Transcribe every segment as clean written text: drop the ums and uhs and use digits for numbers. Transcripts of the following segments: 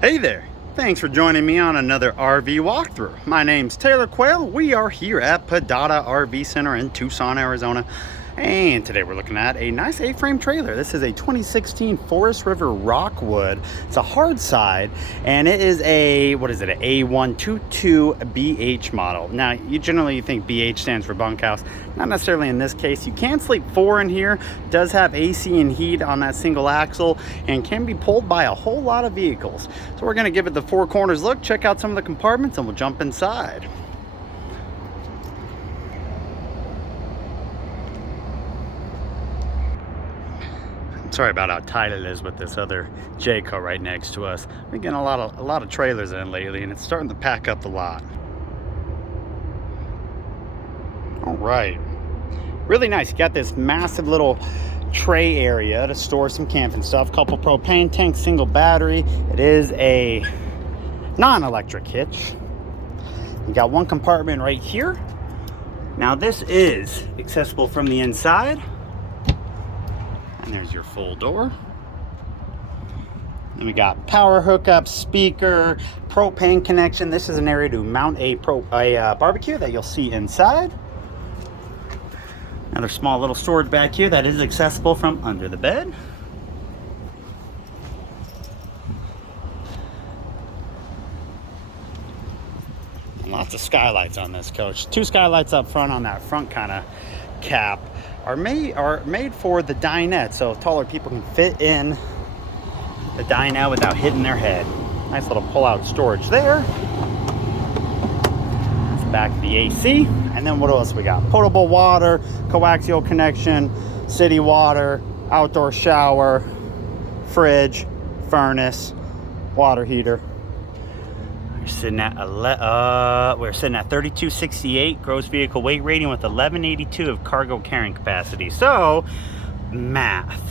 Hey there, thanks for joining me on another RV walkthrough. My name's Taylor Quayle. We are here at Padada RV Center in Tucson, Arizona. And today we're looking at a nice A-frame trailer. This is a 2016 Forest River Rockwood. It's a hard side, and it is a, what is it, an A122BH model. Now, you generally think BH stands for bunkhouse. Not necessarily in this case. You can sleep 4 in here. It does have AC and heat on that single axle and can be pulled by a whole lot of vehicles. So we're gonna give it the 4 corners look, check out some of the compartments, and we'll jump inside. Sorry about how tight it is with this other Jayco right next to us. We're getting a lot of trailers in lately, and it's starting to pack up the lot. All right, really nice. You got this massive little tray area to store some camping stuff. Couple propane tanks, single battery. It is a non-electric hitch. You got one compartment right here. Now this is accessible from the inside. And there's your full door. Then we got power hookup, speaker, propane connection. This is an area to mount a barbecue that you'll see inside. Another small little storage back here that is accessible from under the bed. And lots of skylights on this coach. 2 skylights up front on that front kind of cap. Are made for the dinette, so taller people can fit in the dinette without hitting their head. Nice little pull-out storage there. That's the back of the AC. And then what else we got? Potable water, coaxial connection, city water, outdoor shower, fridge, furnace, water heater. We're sitting at 3268 gross vehicle weight rating with 1182 of cargo carrying capacity. So, math,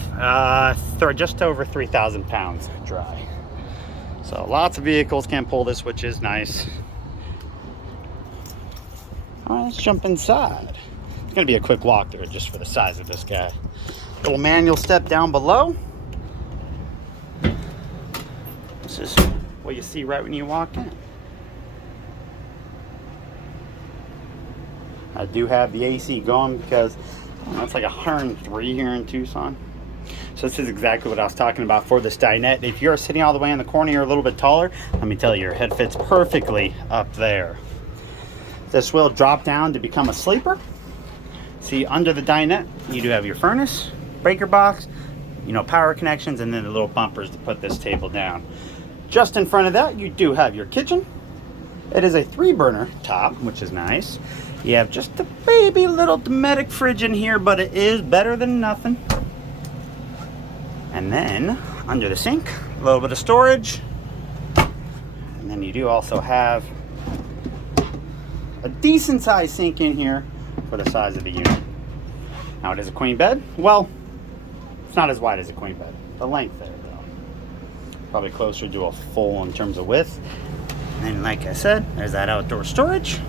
just over 3,000 pounds dry. So lots of vehicles can pull this, which is nice. All right, let's jump inside. It's gonna be a quick walkthrough just for the size of this guy. Little manual step down below. This is what you see right when you walk in. I do have the AC going because it's like 103 here in Tucson. So this is exactly what I was talking about for this dinette. If you're sitting all the way in the corner, you're a little bit taller, let me tell you, your head fits perfectly up there. This will drop down to become a sleeper. See, under the dinette, you do have your furnace, breaker box, power connections, and then the little bumpers to put this table down. Just in front of that, you do have your kitchen. It is a 3-burner top, which is nice. You have just a baby little Dometic fridge in here, but it is better than nothing. And then, under the sink, a little bit of storage. And then you do also have a decent sized sink in here for the size of the unit. Now it is a queen bed. Well, it's not as wide as a queen bed. The length there, though. Probably closer to a full in terms of width. And then, like I said, there's that outdoor storage.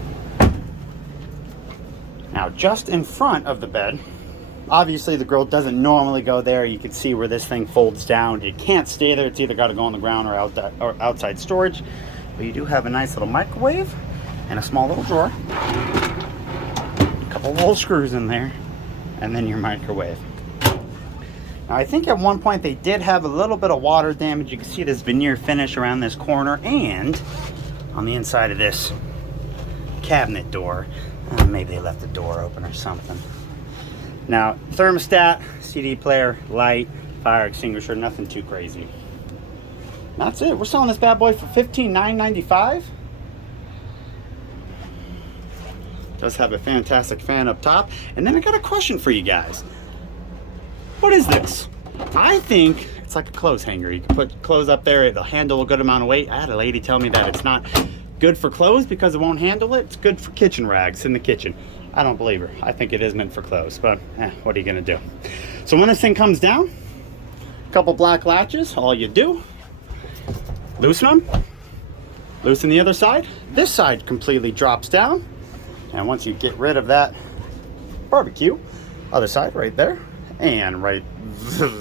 Now, just in front of the bed, obviously the grill doesn't normally go there. You can see where this thing folds down. It can't stay there. It's either got to go on the ground or outside storage. But you do have a nice little microwave and a small little drawer. A couple little screws in there, and then your microwave. Now, I think at one point they did have a little bit of water damage. You can see this veneer finish around this corner and on the inside of this cabinet door. Maybe they left the door open or something. Now, thermostat, CD player, light, fire extinguisher, nothing too crazy. That's it. We're selling this bad boy for $15,995. Does have a fantastic fan up top. And then I got a question for you guys. What is this? I think it's like a clothes hanger. You can put clothes up there. It'll handle a good amount of weight. I had a lady tell me that it's not good for clothes because it won't handle it. It's good for kitchen rags in the kitchen. I don't believe her. I think it is meant for clothes, but what are you gonna do? So when this thing comes down, a couple black latches, all you do, loosen them, loosen the other side. This side completely drops down. And once you get rid of that barbecue, other side right there, and right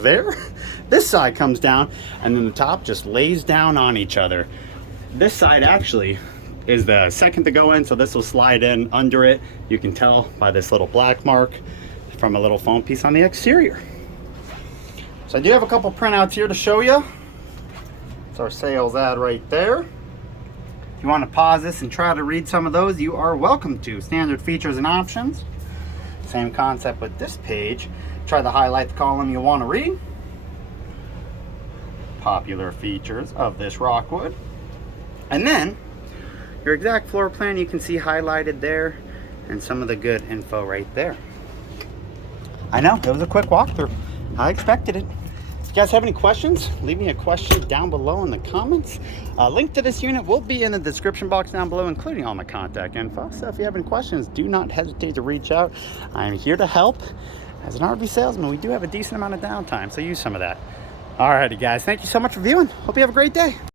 there, This side comes down, and then the top just lays down on each other. This side actually is the second to go in, so this will slide in under it. You can tell by this little black mark from a little foam piece on the exterior. So I do have a couple printouts here to show you. It's our sales ad right there. If you want to pause this and try to read some of those, you are welcome to. Standard features and options. Same concept with this page. Try to highlight the column you want to read. Popular features of this Rockwood. And then your exact floor plan you can see highlighted there, and some of the good info right there. I know, it was a quick walkthrough. I expected it. If you guys have any questions, leave me a question down below in the comments. Link to this unit will be in the description box down below, including all my contact info. So if you have any questions, do not hesitate to reach out. I'm here to help. As an RV salesman, we do have a decent amount of downtime, so use some of that. Alrighty guys, thank you so much for viewing. Hope you have a great day.